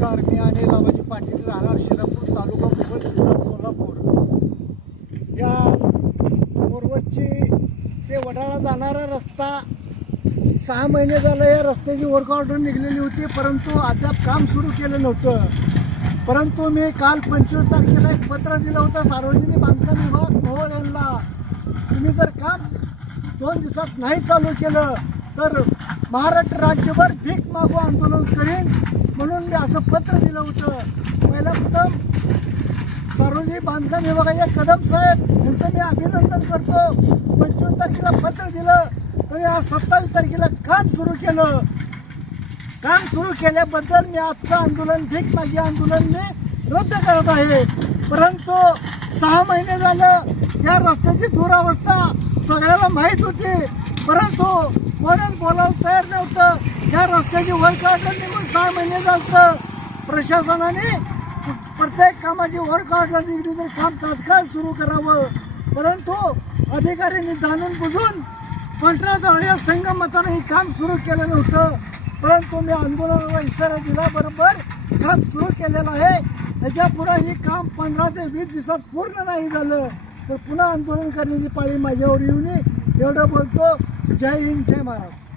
नमस्कार मी आणि लाभाजी पाटील राहणार शिरापूर तालुका मुंबई जिल्हा सोलापूर. या मोरवतची ते वडाळा जाणारा रस्ता सहा महिने झालं या रस्त्याची वर्क ऑर्डर निघलेली होती परंतु अद्याप काम सुरू केलं नव्हतं. परंतु मी काल पंचवीस तारखेला एक पत्र दिलं होतं सार्वजनिक बांधकाम विभाग मोहोळ यांना. तुम्ही जर काम दोन दिवसात नाही चालू केलं तर महाराष्ट्र राज्यभर भीक मागू आंदोलन करीन. असं पत्र दिलं होतं. पहिला प्रथम सार्वजनिक बांधकाम विभागाचे कदम साहेब यांचं मी अभिनंदन करतो. पंचवीस तारखेला पत्र दिलं. तरी आज सत्तावीस तारखेला काम सुरू केलं. काम सुरू केल्याबद्दल मी आजचं आंदोलन भीक माझी आंदोलन मी रद्द करत आहे. परंतु सहा महिने झालं. या रस्त्याची दुरावस्था सगळ्याला माहीत होती. परंतु कोणच बोलायला तयार नव्हतं. या रस्त्याची वय ऑर्डर निघून सहा महिने झालं प्रशासनाने प्रत्येक कामाची वर काढला निघली तर काम तात्काळ सुरू करावं. परंतु अधिकाऱ्यांनी जाणून बुजून कंत्राटदाराच्या संगमताने हे काम सुरू केलं नव्हतं परंतु मी आंदोलनाला इशारा दिल्याबरोबर काम सुरू केलेलं आहे. त्याच्या पुढे हे काम पंधरा ते वीस दिवसात पूर्ण नाही झालं. तर पुन्हा आंदोलन करण्याची पाळी माझ्यावर येऊन एवढं बोलतो. जय हिंद जय महाराष्ट्र.